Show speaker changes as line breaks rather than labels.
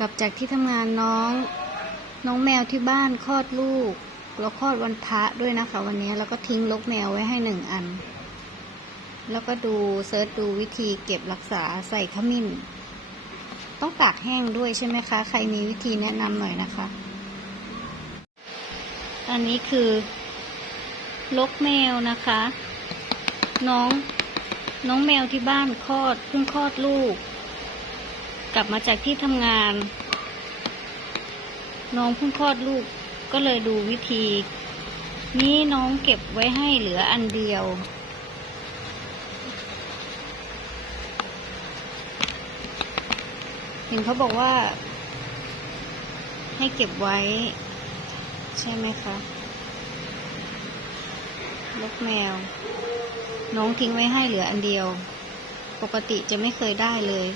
กลับจากที่ทำงานน้อง น้องแมวที่บ้านคลอดลูกแล้วคลอดวันพระด้วยนะคะ วันนี้แล้วก็ทิ้งลกแมวไว้ให้หนึ่งอัน แล้วก็ดูเซิร์ชดูวิธีเก็บรักษาใส่ขมิ้น ต้องตากแห้งด้วยใช่ไหมคะ ใครมีวิธีแนะนำหน่อยนะคะ อันนี้คือ ลกแมวนะคะ น้อง น้องแมวที่บ้านคลอดเพิ่งคลอดลูกก ลับมาจากที่ทำงาน น้องเพิ่งคลอดลูกก็เลยดูวิธี นี้น้องเก็บไว้ให้เหลืออันเดียว เห็นเขาบอกว่า ให้เก็บไว้ ใช่ไหมคะลูกแมว น้องทิ้งไว้ให้เหลืออันเดียว ปกติจะไม่เคยได้เลย